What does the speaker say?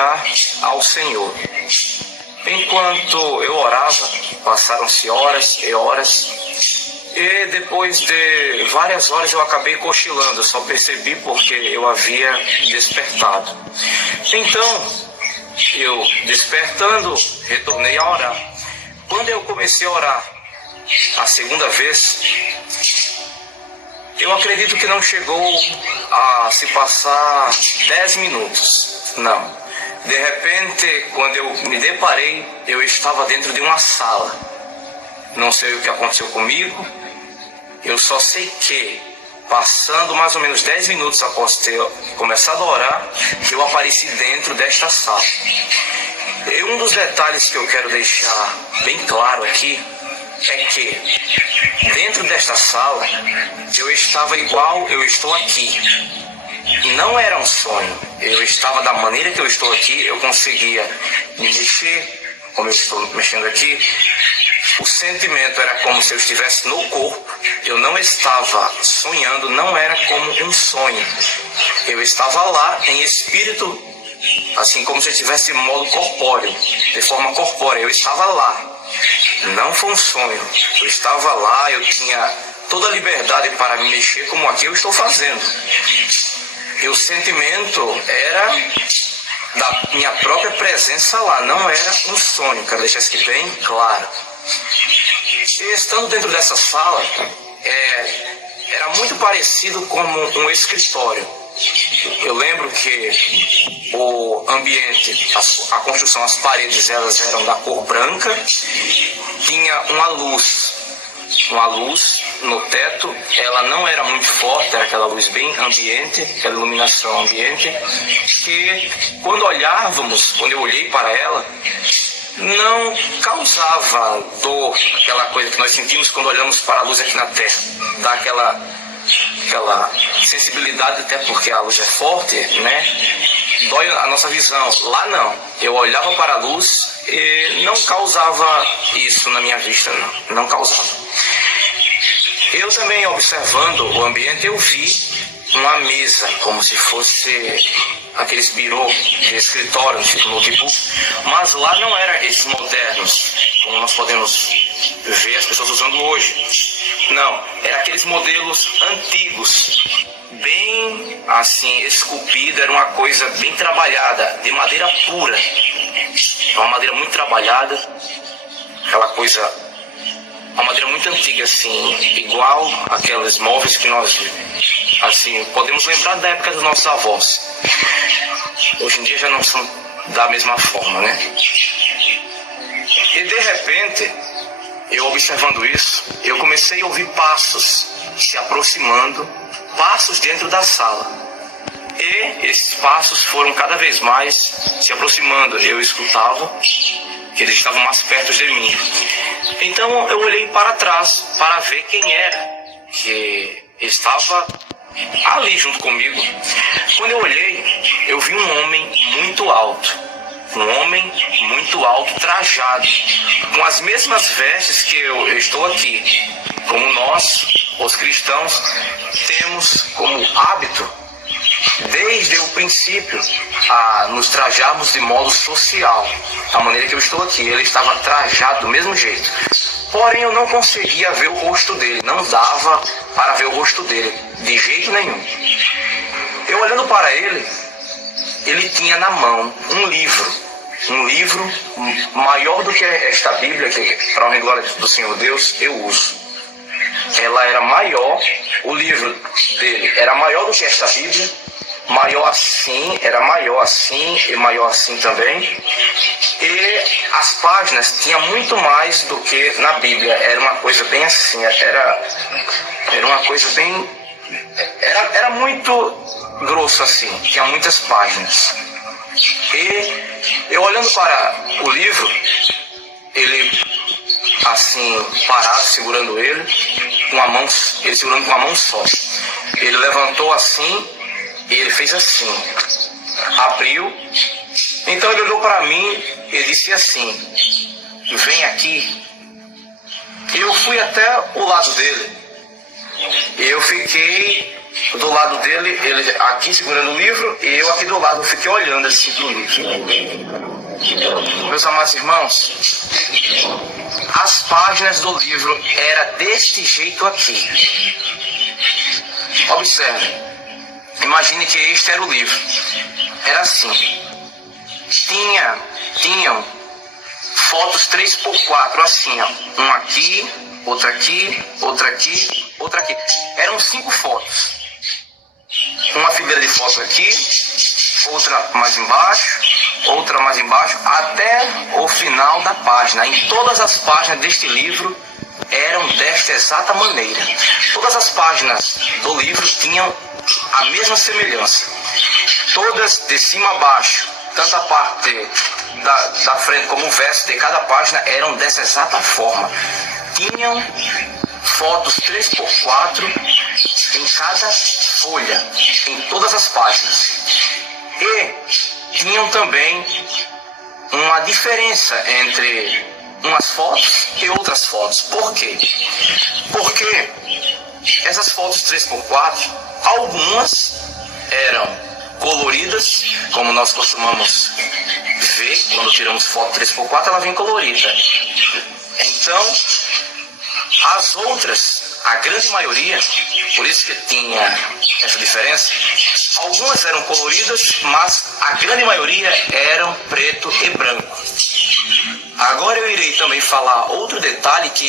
orar ao Senhor. Enquanto eu orava, passaram-se horas e horas, e depois de várias horas eu acabei cochilando. Eu só percebi porque eu havia despertado. Então, eu despertando, retornei a orar. Quando eu comecei a orar a segunda vez, eu acredito que não chegou a se passar 10 minutos, não. De repente, quando eu me deparei, eu estava dentro de uma sala. Não sei o que aconteceu comigo, eu só sei que, passando mais ou menos 10 minutos após ter começado a orar, eu apareci dentro desta sala. E um dos detalhes que eu quero deixar bem claro aqui é que dentro desta sala eu estava igual eu estou aqui. Não era um sonho, eu estava da maneira que eu estou aqui, eu conseguia me mexer como eu estou mexendo aqui. O sentimento era como se eu estivesse no corpo, eu não estava sonhando, não era como um sonho. Eu estava lá em espírito, assim como se eu estivesse em modo corpóreo, de forma corpórea, eu estava lá. Não foi um sonho, eu estava lá, eu tinha toda a liberdade para me mexer como aqui eu estou fazendo. E o sentimento era da minha própria presença lá, não era um sonho, quero deixar isso aqui bem claro. E estando dentro dessa sala, era muito parecido como um escritório. Eu lembro que o ambiente, a construção, as paredes, elas eram da cor branca, tinha uma luz no teto, ela não era muito forte, era aquela luz bem ambiente, aquela iluminação ambiente, que quando eu olhei para ela, não causava dor, aquela coisa que nós sentimos quando olhamos para a luz aqui na Terra, dá aquela sensibilidade, até porque a luz é forte, né? Dói a nossa visão. Lá não, eu olhava para a luz e não causava isso na minha vista, não causava. Eu também, observando o ambiente, eu vi uma mesa, como se fosse aqueles birô de escritório, tipo notebook, mas lá não era esses modernos, como nós podemos ver as pessoas usando hoje. Não, era aqueles modelos antigos, bem assim, esculpido, era uma coisa bem trabalhada, de madeira pura. É uma madeira muito trabalhada, aquela coisa, uma madeira muito antiga, assim, igual aqueles móveis que nós, assim, podemos lembrar da época dos nossos avós. Hoje em dia já não são da mesma forma, né? E de repente, eu observando isso, eu comecei a ouvir passos se aproximando, passos dentro da sala. E esses passos foram cada vez mais se aproximando. Eu escutava que eles estavam mais perto de mim. Então eu olhei para trás para ver quem era que estava ali junto comigo. Quando eu olhei, eu vi um homem muito alto. Um homem muito alto, trajado, com as mesmas vestes que eu estou aqui. Como nós, os cristãos, temos como hábito, desde o princípio, a nos trajarmos de modo social. Da maneira que eu estou aqui, ele estava trajado do mesmo jeito. Porém, eu não conseguia ver o rosto dele, não dava para ver o rosto dele, de jeito nenhum. Eu olhando para ele, ele tinha na mão um livro maior do que esta Bíblia, que para a honra e glória do Senhor Deus eu uso. Ela era maior, o livro dele era maior do que esta Bíblia, maior assim, era maior assim e maior assim também. E as páginas tinham muito mais do que na Bíblia, era uma coisa bem assim, era uma coisa bem, era muito grosso assim, tinha muitas páginas. E eu olhando para o livro, ele assim, parado, segurando ele segurando com a mão só. Ele levantou assim, e ele fez assim, abriu. Então ele olhou para mim e disse assim: vem aqui. Eu fui até o lado dele. Eu fiquei do lado dele, ele aqui segurando o livro, e eu aqui do lado, eu fiquei olhando assim pro livro. Meus amados irmãos, as páginas do livro eram deste jeito aqui. Observe, imagine que este era o livro. Era assim. Tinham fotos 3x4, assim, ó. Um aqui, outra aqui, outra aqui, outra aqui. Eram 5 fotos. Uma fileira de fotos aqui, outra mais embaixo, outra mais embaixo, até o final da página. Em todas as páginas deste livro eram desta exata maneira. Todas as páginas do livro tinham a mesma semelhança. Todas de cima a baixo, tanto a parte da frente como o verso de cada página eram dessa exata forma. Tinham fotos 3x4 em cada folha, em todas as páginas. E tinham também uma diferença entre umas fotos e outras fotos. Por quê? Porque essas fotos 3x4, algumas eram coloridas, como nós costumamos ver quando tiramos foto 3x4, ela vem colorida. Então, as outras, a grande maioria, por isso que tinha essa diferença, algumas eram coloridas, mas a grande maioria eram preto e branco. Agora eu irei também falar outro detalhe que